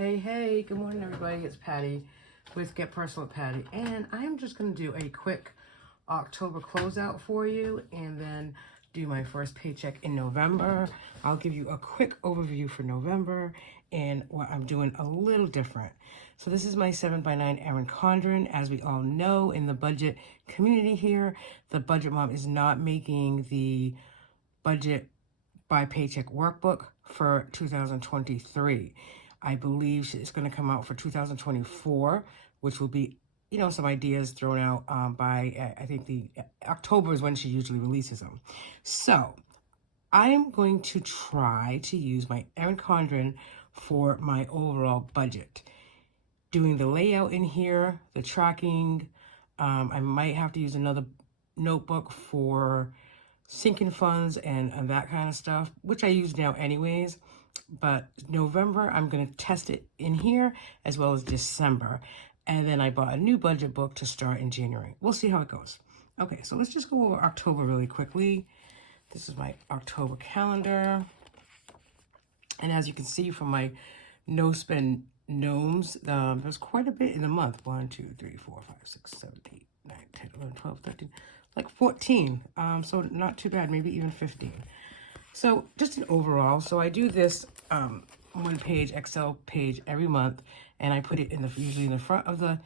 Hey, good morning everybody. It's Patty with Get Personal with Patty, and I'm just going to do a quick October closeout for you and then do my first paycheck in November. I'll give you a quick overview for November and what I'm doing a little different. So this is my 7x9 Erin Condren. As we all know, in the budget community here, the budget mom is not making the budget by paycheck workbook for 2023. I believe it's going to come out for 2024, which will be, some ideas thrown out by, I think October is when she usually releases them. So I am going to try to use my Erin Condren for my overall budget. Doing the layout in here, the tracking, I might have to use another notebook for sinking funds and that kind of stuff, which I use now anyways. But November, I'm going to test it in here as well as December. And then I bought a new budget book to start in January. We'll see how it goes. Okay, so let's just go over October really quickly. This is my October calendar. And as you can see from my no-spend gnomes, there's quite a bit in the month. 1, 2, 3, 4, 5, 6, 7, 8, 9, 10, 11, 12, 13, like 14. So not too bad, maybe even 15. So just an overall, so I do this one-page Excel page every month, and I put it usually in the front of the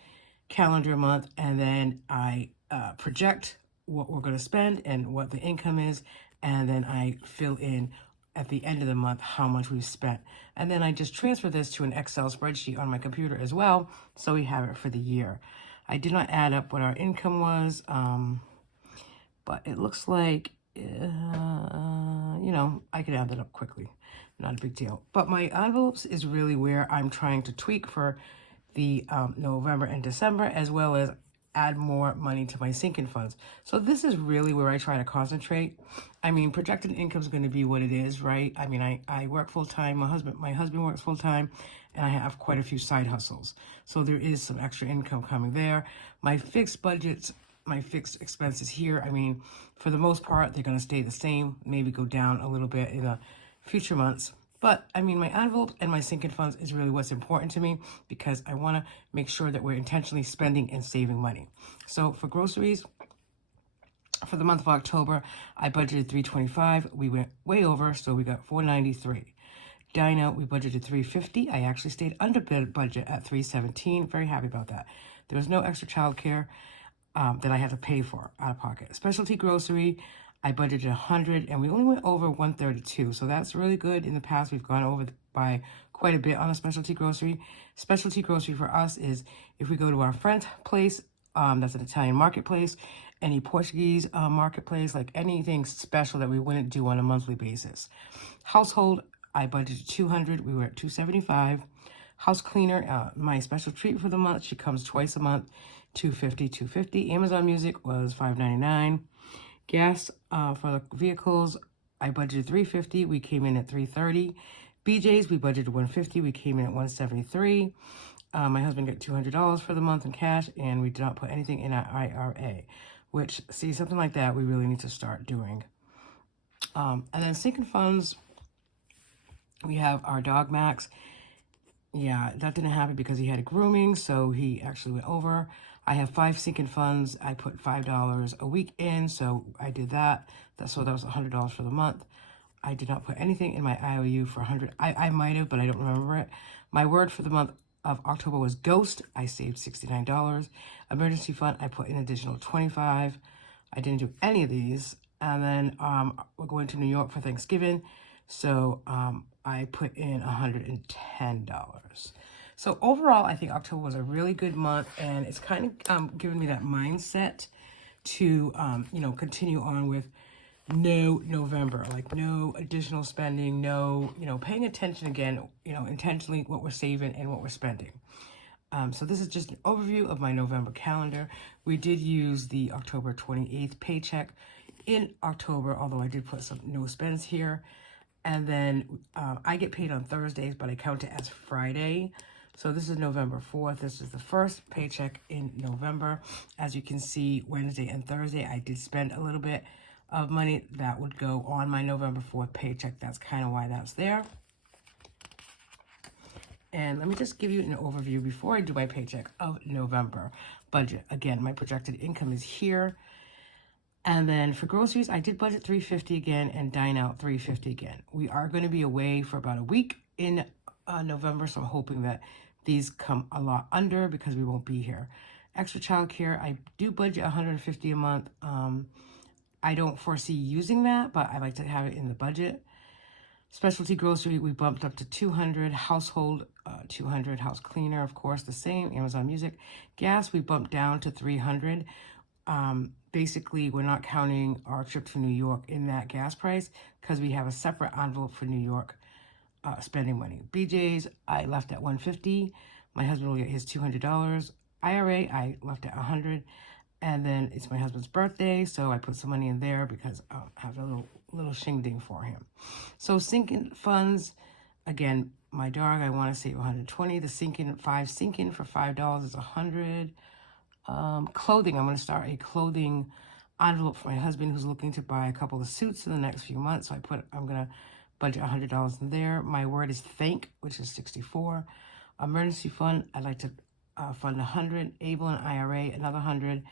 calendar month, and then I project what we're going to spend and what the income is, and then I fill in at the end of the month how much we've spent. And then I just transfer this to an Excel spreadsheet on my computer as well, so we have it for the year. I did not add up what our income was, but it looks like I can add that up quickly. Not a big deal. But my envelopes is really where I'm trying to tweak for the November and December, as well as add more money to my sinking funds. So this is really where I try to concentrate. I mean, projected income is going to be what it is, right? I mean, I work full-time. My husband works full-time, and I have quite a few side hustles. So there is some extra income coming there. My fixed budgets, my fixed expenses here, I mean, for the most part, they're going to stay the same, maybe go down a little bit in the future months. But, I mean, my envelopes and my sinking funds is really what's important to me, because I want to make sure that we're intentionally spending and saving money. So for groceries, for the month of October, I budgeted $325. We went way over, so we got $493. Dine out, we budgeted $350. I actually stayed under budget at $317. Very happy about that. There was no extra childcare that I had to pay for out of pocket. Specialty grocery, I budgeted $100, and we only went over $132. So that's really good. In the past, we've gone over by quite a bit on a specialty grocery. Specialty grocery for us is if we go to our friend's place, that's an Italian marketplace, any Portuguese marketplace, like anything special that we wouldn't do on a monthly basis. Household, I budgeted $200. We were at $275. House cleaner, my special treat for the month. She comes twice a month. $250. Amazon Music was $5.99. Gas for the vehicles, I budgeted $350. We came in at $330. BJ's, we budgeted $150. We came in at $173. My husband got $200 for the month in cash, and we did not put anything in our IRA, which, see, something like that we really need to start doing. And then sinking funds, we have our dog Max. Yeah, that didn't happen because he had a grooming, so he actually went over. I have 5 sinking funds. I put $5 a week in, so I did that. So that was $100 for the month. I did not put anything in my IOU for $100. I might have, but I don't remember it. My word for the month of October was ghost. I saved $69. Emergency fund, I put an additional $25. I didn't do any of these. And then we're going to New York for Thanksgiving, so I put in $110. So overall, I think October was a really good month, and it's kind of given me that mindset to, continue on with no November, like no additional spending, no, paying attention again, intentionally what we're saving and what we're spending. So this is just an overview of my November calendar. We did use the October 28th paycheck in October, although I did put some no spends here. And then I get paid on Thursdays, but I count it as Friday. So this is November 4th. This is the first paycheck in November. As you can see, Wednesday and Thursday, I did spend a little bit of money that would go on my November 4th paycheck. That's kind of why that's there. And let me just give you an overview before I do my paycheck of November budget. Again, my projected income is here. And then for groceries, I did budget $350 again and dine out $350 again. We are going to be away for about a week in November, so I'm hoping that these come a lot under because we won't be here. Extra childcare, I do budget $150 a month. I don't foresee using that, but I like to have it in the budget. Specialty grocery, we bumped up to $200. Household, $200. House cleaner, of course, the same. Amazon Music. Gas, we bumped down to $300. Basically, we're not counting our trip to New York in that gas price because we have a separate envelope for New York spending money. BJ's, I left at $150. My husband will get his $200. IRA, I left at $100. And then it's my husband's birthday, so I put some money in there because I have a little shing-ding for him. So sinking funds, again, my dog, I want to save $120. The sinking for $5 is $100. Clothing, I'm going to start a clothing envelope for my husband who's looking to buy a couple of suits in the next few months. So I'm going to budget $100 in there. My word is thank, which is $64. Emergency fund, I'd like to fund $100. Able and IRA, another $100.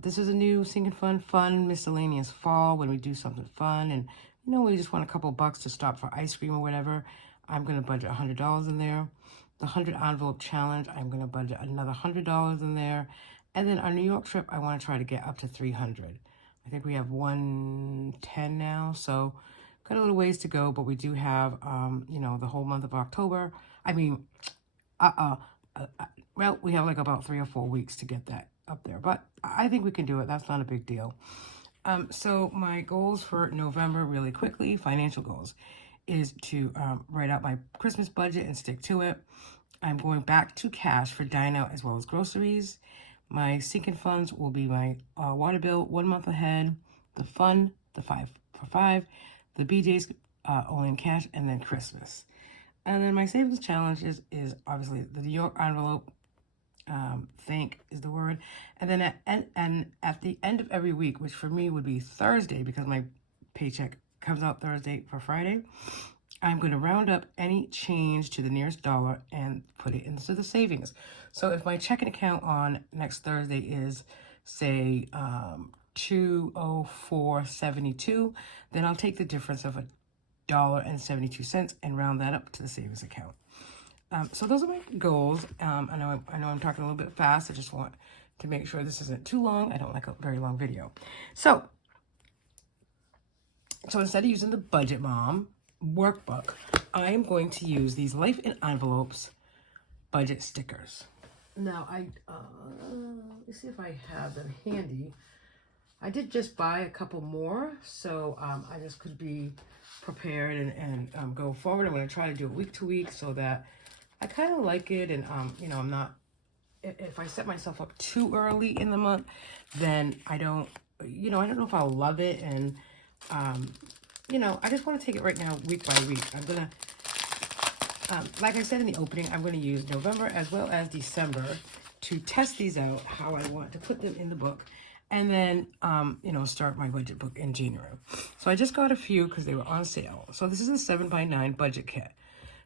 This is a new sinking fund, miscellaneous fall, when we do something fun and, we just want a couple bucks to stop for ice cream or whatever. I'm going to budget $100 in there. The 100 envelope challenge, I'm going to budget another $100 in there. And then our New York trip, I want to try to get up to $300. I think we have $110 now, so got a little ways to go, but we do have, the whole month of October. Well, we have like about 3 or 4 weeks to get that up there, but I think we can do it. That's not a big deal. So my goals for November, really quickly, financial goals, is to write out my Christmas budget and stick to it. I'm going back to cash for dine out as well as groceries. My sinking funds will be my water bill 1 month ahead, the fund, the 5 for 5, the BJ's only in cash, and then Christmas. And then my savings challenge is obviously the New York envelope. Thank is the word. And then at the end of every week, which for me would be Thursday because my paycheck comes out Thursday for Friday, I'm going to round up any change to the nearest dollar and put it into the savings. So if my checking account on next Thursday is, say, $204.72, then I'll take the difference of $1.72 and round that up to the savings account. So those are my goals. I know I'm talking a little bit fast. I just want to make sure this isn't too long. I don't like a very long video. So instead of using the Budget Mom workbook, I am going to use these Life in Envelopes budget stickers. Now, let me see if I have them handy. I did just buy a couple more, so I just could be prepared and go forward. I'm going to try to do it week to week so that I kind of like it, and I'm not, if I set myself up too early in the month, then I don't know if I'll love it, and I just want to take it right now, week by week. I'm going to, like I said in the opening, I'm going to use November as well as December to test these out, how I want to put them in the book, and then, start my budget book in January. So I just got a few because they were on sale. So this is a 7x9 budget kit.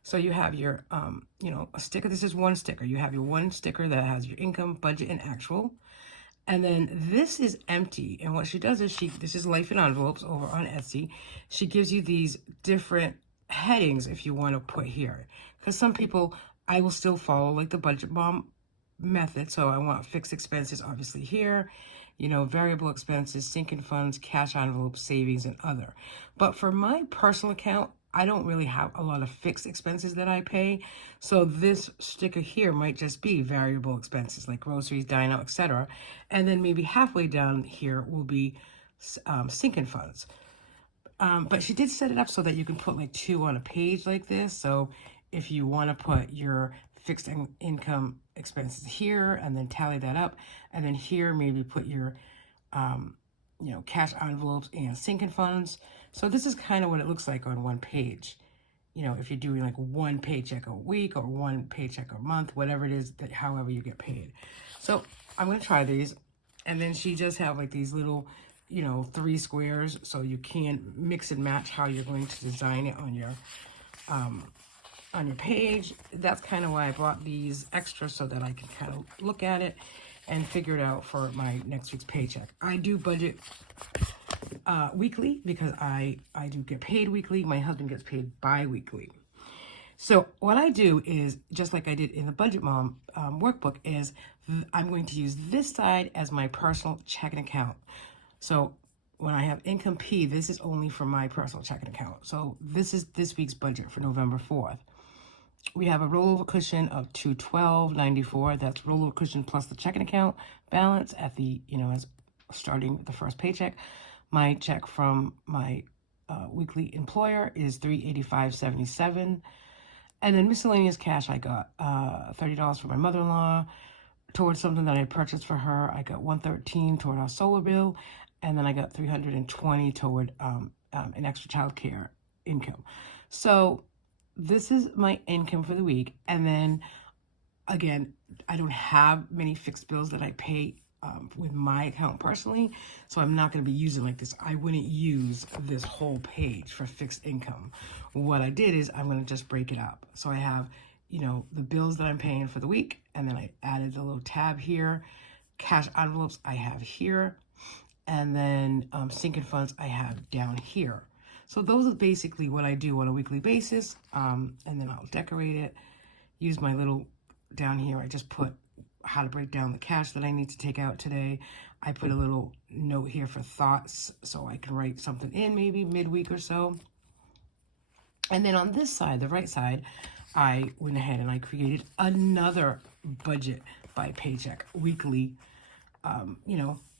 So you have your, a sticker. This is one sticker. You have your one sticker that has your income, budget, and actual. And then this is empty. And what she does is this is Life in Envelopes over on Etsy. She gives you these different headings if you want to put here. Because some people, I will still follow like the Budget Mom method. So I want fixed expenses, obviously here, variable expenses, sinking funds, cash envelopes, savings, and other. But for my personal account, I don't really have a lot of fixed expenses that I pay. So this sticker here might just be variable expenses like groceries, dine out, etc. And then maybe halfway down here will be sinking funds. But she did set it up so that you can put like 2 on a page like this. So if you want to put your fixed income expenses here and then tally that up, and then here maybe put your cash envelopes and sinking funds. So this is kind of what it looks like on one page. If you're doing like one paycheck a week or one paycheck a month, whatever it is, that however you get paid. So I'm going to try these. And then she just have like these little, 3 squares. So you can mix and match how you're going to design it on your on your page. That's kind of why I bought these extras, so that I can kind of look at it and figure it out for my next week's paycheck. I do budget weekly because I do get paid weekly. My husband gets paid bi-weekly. So what I do is, just like I did in the Budget Mom workbook, is I'm going to use this side as my personal checking account. So when I have income P, this is only for my personal checking account. So this is this week's budget for November 4th. We have a rollover cushion of $212.94. That's rollover cushion plus the checking account balance at the, as starting the first paycheck. My check from my weekly employer is $385.77. And then miscellaneous cash, I got $30 for my mother-in-law towards something that I purchased for her. I got $113 toward our solar bill, and then I got $320 toward an extra child care income. So this is my income for the week. And then again, I don't have many fixed bills that I pay with my account personally, so I'm not going to be using like this. I wouldn't use this whole page for fixed income. What I did is I'm going to just break it up. So I have, the bills that I'm paying for the week, and then I added a little tab here. Cash envelopes I have here, and then sinking funds I have down here. So those are basically what I do on a weekly basis, and then I'll decorate it. Use my little, down here I just put how to break down the cash that I need to take out today. I put a little note here for thoughts, so I can write something in maybe midweek or so. And then on this side, the right side, I went ahead and I created another budget by paycheck weekly,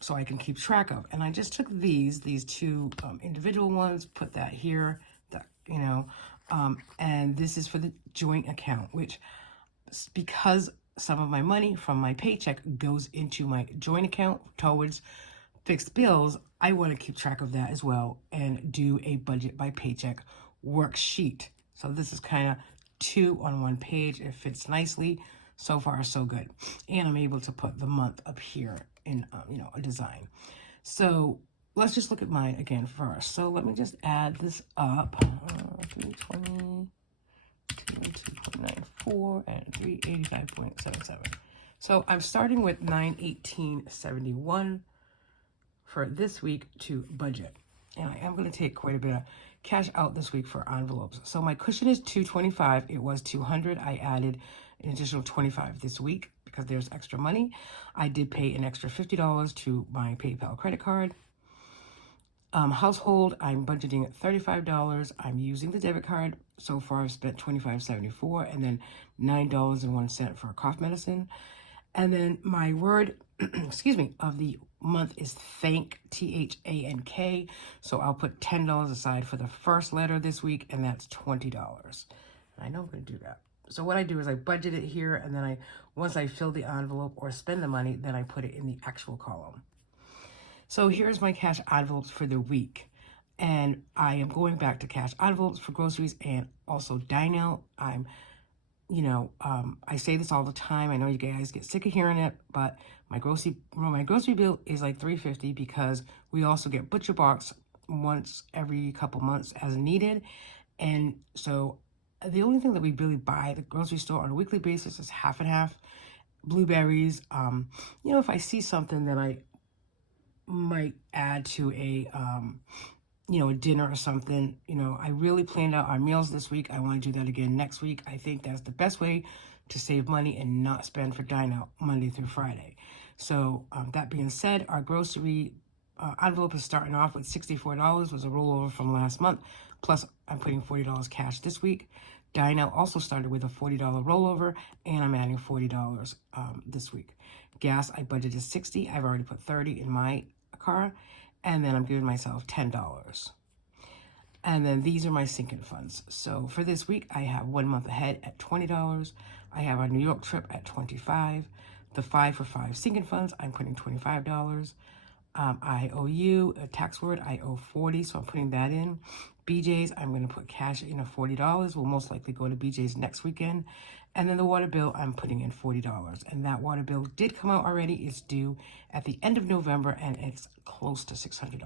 so I can keep track of. And I just took these two individual ones, put that here, and this is for the joint account, which, because some of my money from my paycheck goes into my joint account towards fixed bills, I want to keep track of that as well and do a budget by paycheck worksheet. So this is kind of 2 on 1 page. It fits nicely. So far, so good. And I'm able to put the month up here in, a design. So let's just look at mine again first. So let me just add this up. 320. 292.94 and 385.77. So I'm starting with 918.71 for this week to budget. And I am going to take quite a bit of cash out this week for envelopes. So my cushion is $225. It was $200. I added an additional $25 this week because there's extra money. I did pay an extra $50 to my PayPal credit card. Household, I'm budgeting $35. I'm using the debit card. So far, I've spent $25.74 and then $9.01 for cough medicine. And then my word, of the month is thank, THANK. So I'll put $10 aside for the first letter this week, and that's $20. I know I'm going to do that. So what I do is I budget it here, and then once I fill the envelope or spend the money, then I put it in the actual column. So here's my cash envelopes for the week. And I am going back to cash envelopes for groceries and also dine out. I say this all the time. I know you guys get sick of hearing it, but my grocery bill is like $350 because we also get Butcher Box once every couple months as needed. And so the only thing that we really buy at the grocery store on a weekly basis is half and half. Blueberries. If I see something that I might add to a dinner or something. I really planned out our meals this week. I want to do that again next week. I think that's the best way to save money and not spend for dine out Monday through Friday. So that being said, our grocery envelope is starting off with $64, was a rollover from last month. Plus, I'm putting $40 cash this week. Dine out also started with a $40 rollover, and I'm adding $40 this week. Gas, I budgeted $60. I've already put $30 in my car, and then I'm giving myself $10. And then these are my sinking funds. So for this week, I have 1 month ahead at $20. I have our New York trip at $25. The 5 for 5 sinking funds, I'm putting $25. I owe you a tax word. I owe $40, so I'm putting that in. BJ's, I'm going to put cash in of $40. We'll most likely go to BJ's next weekend. And then the water bill, I'm putting in $40. And that water bill did come out already. It's due at the end of November, and it's close to $600.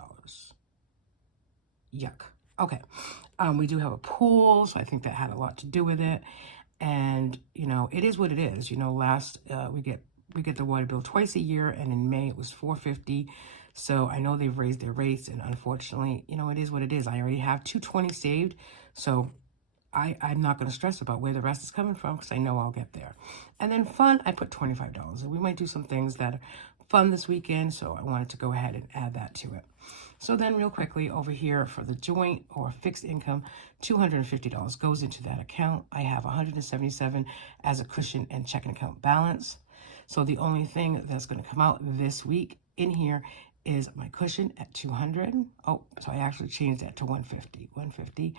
Yuck. Okay. We do have a pool, so I think that had a lot to do with it. And, you know, it is what it is. You know, we get the water bill twice a year, and in May it was $4.50. So I know they've raised their rates, and unfortunately, you know, it is what it is. I already have $220 saved, so I'm not going to stress about where the rest is coming from because I know I'll get there. And then fun, I put $25. And we might do some things that are fun this weekend, so I wanted to go ahead and add that to it. So then real quickly over here for the joint or fixed income, $250 goes into that account. I have $177 as a cushion and checking account balance. So the only thing that's going to come out this week in here is my cushion at $200. Oh, so I actually changed that to $150.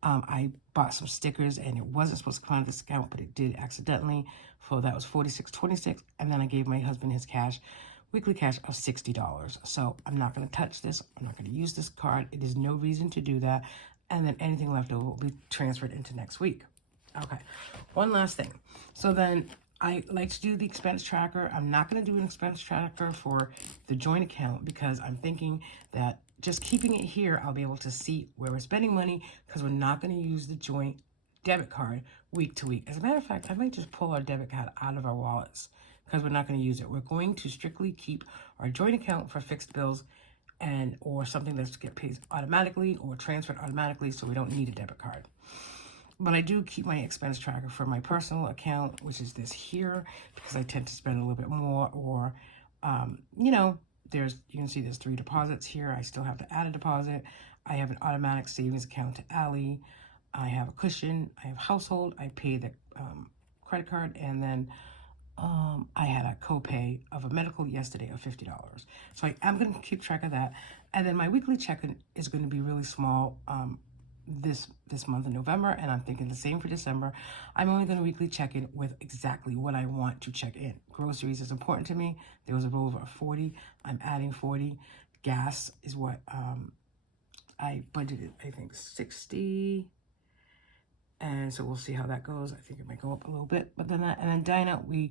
I bought some stickers and it wasn't supposed to come out of this account, but it did accidentally. So that was $46.26. And then I gave my husband his cash, weekly cash of $60. So I'm not going to touch this. I'm not going to use this card. It is no reason to do that. And then anything left over will be transferred into next week. Okay. One last thing. So then I like to do the expense tracker. I'm not going to do an expense tracker for the joint account because I'm thinking that just keeping it here, I'll be able to see where we're spending money because we're not going to use the joint debit card week to week. As a matter of fact, I might just pull our debit card out of our wallets because we're not going to use it. We're going to strictly keep our joint account for fixed bills and or something that's get paid automatically or transferred automatically, so we don't need a debit card. But I do keep my expense tracker for my personal account, which is this here, because I tend to spend a little bit more or, you know, you can see there's 3 deposits here. I still have to add a deposit. I have an automatic savings account to Ally. I have a cushion. I have household. I pay the credit card. And then I had a copay of a medical yesterday of $50. So I am going to keep track of that. And then my weekly check-in is going to be really small this month in November, and I'm thinking the same for December. I'm only going to weekly check in with exactly what I want to check in. Groceries is important to me. There was a rollover of 40. I'm adding 40. Gas is what I budgeted, I think 60. And so we'll see how that goes. I think it might go up a little bit, but then and then dine out, we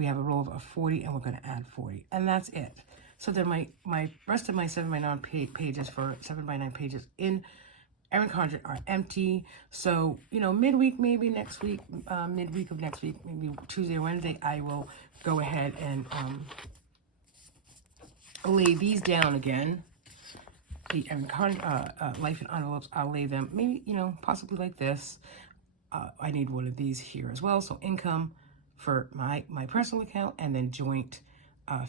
have a rollover of 40, and we're going to add 40, and that's it. So then my rest of my 7x9 pages for 7x9 pages in Erin Condren are empty. So, you know, midweek, maybe next week, midweek of next week, maybe Tuesday or Wednesday, I will go ahead and lay these down again. The Erin Condren, Life in Envelopes, I'll lay them maybe, you know, possibly like this. I need one of these here as well. So income for my personal account and then joint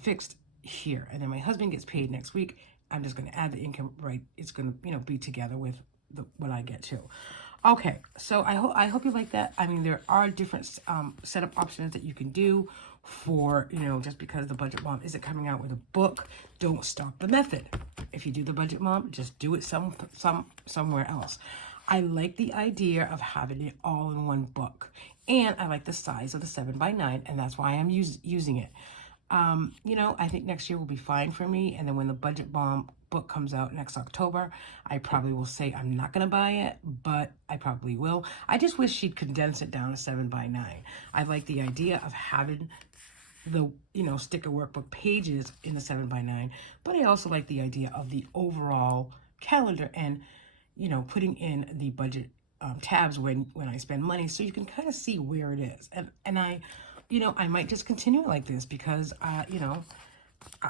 fixed here. And then my husband gets paid next week. I'm just going to add the income, right? It's going to, you know, be together with what I get too. Okay, so I hope you like that. I mean, there are different setup options that you can do for, you know, just because the Budget Mom isn't coming out with a book, don't stop the method. If you do the Budget Mom, just do it somewhere else. I like the idea of having it all in one book, and I like the size of the 7x9, and that's why I'm using it. You know, I think next year will be fine for me, and then when the Budget Mom book comes out next October, I probably will say I'm not going to buy it, but I probably will. I just wish she'd condense it down to 7x9. I like the idea of having the, you know, sticker workbook pages in the 7x9, but I also like the idea of the overall calendar and, you know, putting in the budget tabs when I spend money, so you can kind of see where it is. And I, you know, I might just continue it like this because, you know,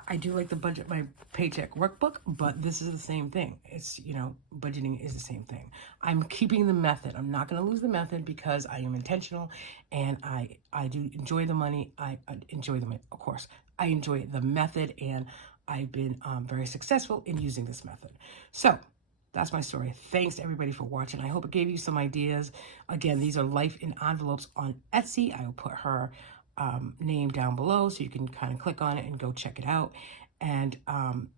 I do like the budget, my paycheck workbook, but this is the same thing. It's, you know, budgeting is the same thing. I'm keeping the method. I'm not going to lose the method because I am intentional and I do enjoy the money. I enjoy the money, of course. I enjoy the method, and I've been very successful in using this method. So that's my story. Thanks to everybody for watching. I hope it gave you some ideas. Again, these are Life in Envelopes on Etsy. I will put her name down below so you can kind of click on it and go check it out. And,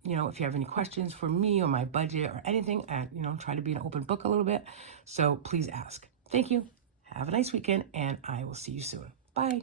you know, if you have any questions for me or my budget or anything, you know, try to be an open book a little bit. So please ask. Thank you. Have a nice weekend, and I will see you soon. Bye.